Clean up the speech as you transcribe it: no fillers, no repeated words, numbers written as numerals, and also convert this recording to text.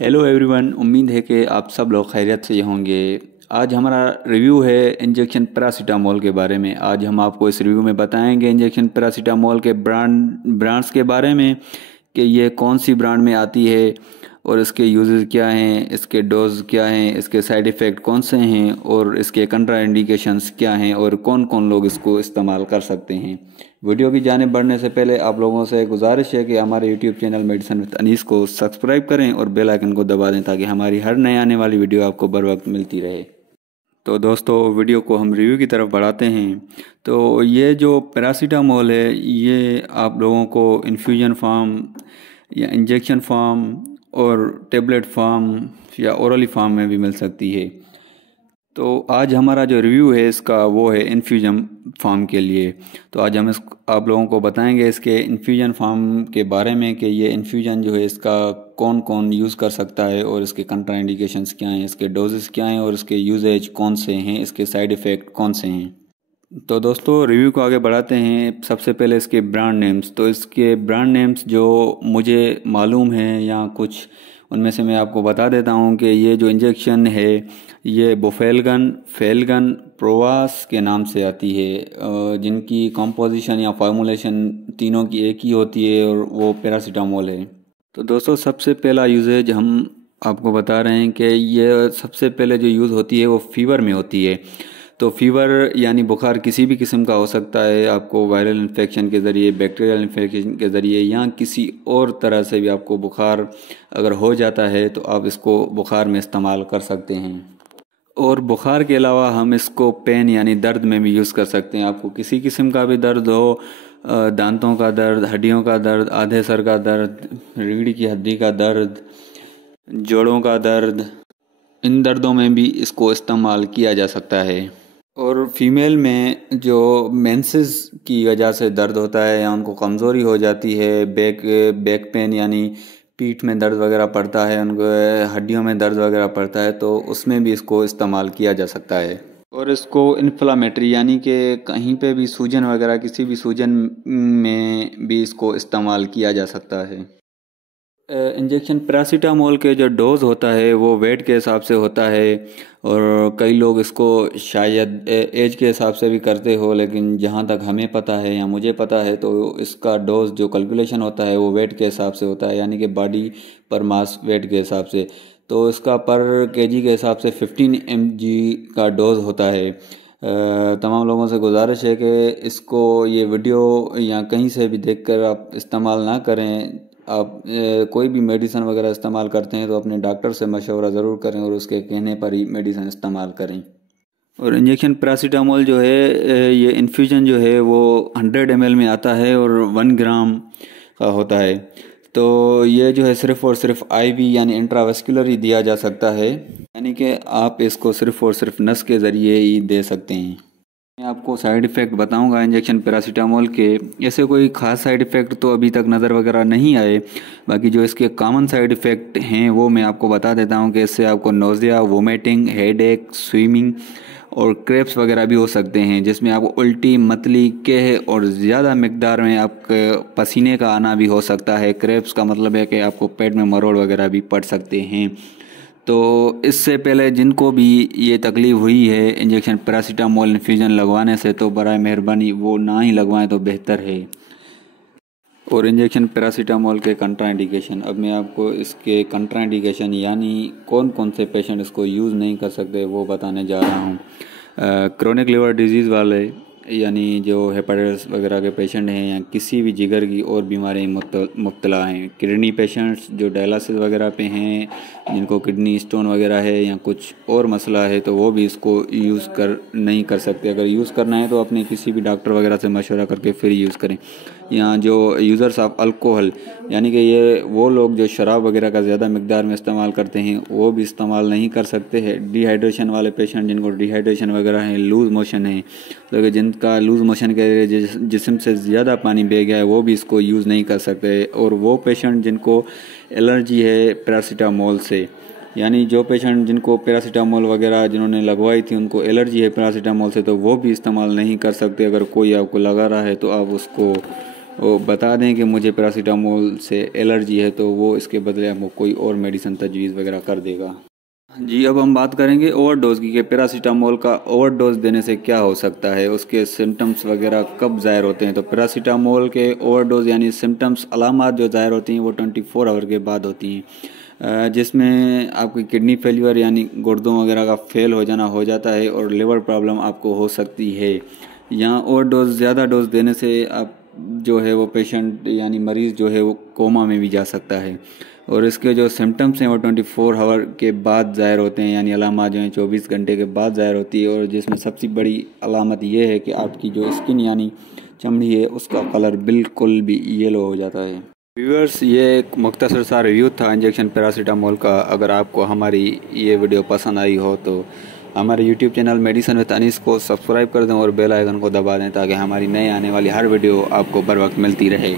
Hello everyone, उम्मीद है कि आप सब लोग खैरियत से होंगे। आज हमारा रिव्यू है इंजेक्शन पैरासीटामोल के बारे में। आज हम आपको इस रिव्यू में बताएंगे इंजेक्शन पैरासीटामोल के ब्रांड्स के बारे में कि ये कौन सी ब्रांड में आती है और इसके यूजेस क्या हैं, इसके डोज क्या हैं, इसके साइड इफ़ेक्ट कौन से हैं और इसके कंट्रा इंडिकेशंस क्या हैं और कौन कौन लोग इसको इस्तेमाल कर सकते हैं। वीडियो की जानिब बढ़ने से पहले आप लोगों से गुजारिश है कि हमारे YouTube channel medicine with Anees को सब्सक्राइब करें और बेल आइकन को दबा दें ताकि हमारी हर नए आने वाली वीडियो आपको बर वक्त मिलती रहे। तो दोस्तों, वीडियो को हम रिव्यू की तरफ बढ़ाते हैं। तो ये जो पैरासीटामोल है ये आप लोगों को इन्फ्यूजन फॉर्म या इंजेक्शन फॉर्म और टेबलेट फॉर्म या ओरली फॉर्म में भी मिल सकती है। तो आज हमारा जो रिव्यू है इसका वो है इन्फ्यूजन फॉर्म के लिए। तो आज हम आप लोगों को बताएंगे इसके इन्फ्यूजन फॉर्म के बारे में कि ये इन्फ्यूजन जो है इसका कौन कौन यूज़ कर सकता है और इसके कंट्रा इंडिकेशंस क्या हैं, इसके डोजेस क्या हैं और इसके यूजेज कौन से हैं, इसके साइड इफ़ेक्ट कौन से हैं। तो दोस्तों, रिव्यू को आगे बढ़ाते हैं। सबसे पहले इसके ब्रांड नेम्स। तो इसके ब्रांड नेम्स जो मुझे मालूम है या कुछ उनमें से मैं आपको बता देता हूं कि ये जो इंजेक्शन है ये बोफेलगन, फेलगन, प्रोवास के नाम से आती है, जिनकी कंपोजिशन या फार्मूलेशन तीनों की एक ही होती है और वो पैरासीटामोल है। तो दोस्तों, सबसे पहला यूजेज हम आपको बता रहे हैं कि ये सबसे पहले जो यूज़ होती है वो फीवर में होती है। तो फीवर यानी बुखार किसी भी किस्म का हो सकता है, आपको वायरल इन्फेक्शन के ज़रिए, बैक्टीरियल इन्फेक्शन के ज़रिए या किसी और तरह से भी आपको बुखार अगर हो जाता है तो आप इसको बुखार में इस्तेमाल कर सकते हैं। और बुखार के अलावा हम इसको पेन यानी दर्द में भी यूज़ कर सकते हैं। आपको किसी किस्म का भी दर्द हो, दांतों का दर्द, हड्डियों का दर्द, आधे सर का दर्द, रीढ़ की हड्डी का दर्द, जोड़ों का दर्द, इन दर्दों में भी इसको इस्तेमाल किया जा सकता है। और फीमेल में जो मेंसेस की वजह से दर्द होता है या उनको कमज़ोरी हो जाती है, बैक पेन यानी पीठ में दर्द वगैरह पड़ता है, उनको हड्डियों में दर्द वगैरह पड़ता है, तो उसमें भी इसको इस्तेमाल किया जा सकता है। और इसको इन्फ्लामेटरी यानी कि कहीं पे भी सूजन वगैरह, किसी भी सूजन में भी इसको इस्तेमाल किया जा सकता है। इंजेक्शन पैरासीटामोल के जो डोज होता है वो वेट के हिसाब से होता है और कई लोग इसको शायद एज के हिसाब से भी करते हो, लेकिन जहाँ तक हमें पता है या मुझे पता है तो इसका डोज जो कैलकुलेशन होता है वो वेट के हिसाब से होता है, यानी कि बॉडी पर मास वेट के हिसाब से। तो इसका पर केजी के हिसाब से 15 mg का डोज होता है। तमाम लोगों से गुजारिश है कि इसको ये वीडियो या कहीं से भी देखकर आप इस्तेमाल ना करें। आप कोई भी मेडिसिन वगैरह इस्तेमाल करते हैं तो अपने डॉक्टर से मशवरा ज़रूर करें और उसके कहने पर ही मेडिसिन इस्तेमाल करें। और इंजेक्शन पैरासीटामोल जो है ये इन्फ्यूजन जो है वो 100 ml में आता है और 1 ग्राम का होता है। तो ये जो है सिर्फ़ और सिर्फ आईवी यानी इंट्रावेस्कुलर ही दिया जा सकता है, यानी कि आप इसको सिर्फ़ और सिर्फ नस के ज़रिए ही दे सकते हैं। मैं आपको साइड इफ़ेक्ट बताऊंगा इंजेक्शन पैरासीटामोल के। ऐसे कोई ख़ास साइड इफ़ेक्ट तो अभी तक नज़र वगैरह नहीं आए, बाकी जो इसके कॉमन साइड इफ़ेक्ट हैं वो मैं आपको बता देता हूं कि इससे आपको नोज़िया, वोमिटिंग, हेडेक, स्विमिंग और क्रेप्स वगैरह भी हो सकते हैं, जिसमें आपको उल्टी, मतली, केह और ज़्यादा मकदार में आपके पसीने का आना भी हो सकता है। क्रेप्स का मतलब है कि आपको पेट में मरोड़ वगैरह भी पड़ सकते हैं। तो इससे पहले जिनको भी ये तकलीफ़ हुई है इंजेक्शन पैरासीटामोल इन्फ्यूजन लगवाने से, तो बराए मेहरबानी वो ना ही लगवाएं तो बेहतर है। और इंजेक्शन पैरासीटामोल के कंट्रा इंडिकेशन, अब मैं आपको इसके कंट्रा इंडिकेशन यानी कौन कौन से पेशेंट इसको यूज़ नहीं कर सकते वो बताने जा रहा हूँ। क्रोनिक लिवर डिजीज़ वाले यानी जो हेपेटाइटिस वगैरह के पेशेंट हैं या किसी भी जिगर की और बीमारी मुब्तला हैं, किडनी पेशेंट्स जो डायलिसिस वगैरह पे हैं, जिनको किडनी स्टोन वगैरह है या कुछ और मसला है, तो वो भी इसको यूज़ नहीं कर सकते। अगर यूज़ करना है तो अपने किसी भी डॉक्टर वगैरह से मशवरा करके फिर यूज़ करें। या जो यूज़र्स ऑफ अल्कोहल यानी कि ये वो लोग जो शराब वगैरह का ज़्यादा मकदार में इस्तेमाल करते हैं वो भी इस्तेमाल नहीं कर सकते हैं। डिहाइड्रेशन वाले पेशेंट जिनको डिहाइड्रेशन वगैरह है, लूज़ मोशन है, तो जिनका लूज़ मोशन के जिस्म से ज़्यादा पानी बह गया है वो भी इसको यूज़ नहीं कर सकते। और वो पेशेंट जिनको एलर्जी है पैरासीटामोल से, यानी जो पेशेंट जिनको पैरासीटामोल वगैरह जिन्होंने लगवाई थी उनको एलर्जी है पैरासीटामोल से, तो वो भी इस्तेमाल नहीं कर सकते। अगर कोई आपको लगा रहा है तो आप उसको वो बता दें कि मुझे पैरासीटामोल से एलर्जी है, तो वो इसके बदले हमको कोई और मेडिसिन तजवीज़ वगैरह कर देगा। जी, अब हम बात करेंगे ओवरडोज की कि पैरासीटामोल का ओवरडोज देने से क्या हो सकता है, उसके सिम्टम्स वगैरह कब ज़ाहिर होते हैं। तो पैरासीटामोल के ओवरडोज यानी सिम्टम्स अलामात जो ज़ाहिर होती हैं वो 24 आवर के बाद होती हैं, जिसमें आपकी किडनी फेलियर यानी गुर्दों वगैरह का फेल हो जाना हो जाता है और लिवर प्रॉब्लम आपको हो सकती है। यहाँ ओवरडोज ज़्यादा डोज देने से आप जो है वो पेशेंट यानी मरीज़ जो है वो कोमा में भी जा सकता है। और इसके जो सिम्टम्स हैं वो 24 आवर के बाद ज़ाहिर होते हैं, यानी अलामत जो हैं 24 घंटे के बाद ज़ाहिर होती है। और जिसमें सबसे बड़ी अलामत ये है कि आपकी जो स्किन यानी चमड़ी है उसका कलर बिल्कुल भी येलो हो जाता है। व्यूअर्स, ये एक मुख्तसर सा रिव्यू था इंजेक्शन पैरासीटामोल का। अगर आपको हमारी ये वीडियो पसंद आई हो तो हमारे YouTube channel medicine with Anees को सब्सक्राइब कर दें और बेल आइकन को दबा दें ताकि हमारी नई आने वाली हर वीडियो आपको बर वक्त मिलती रहे।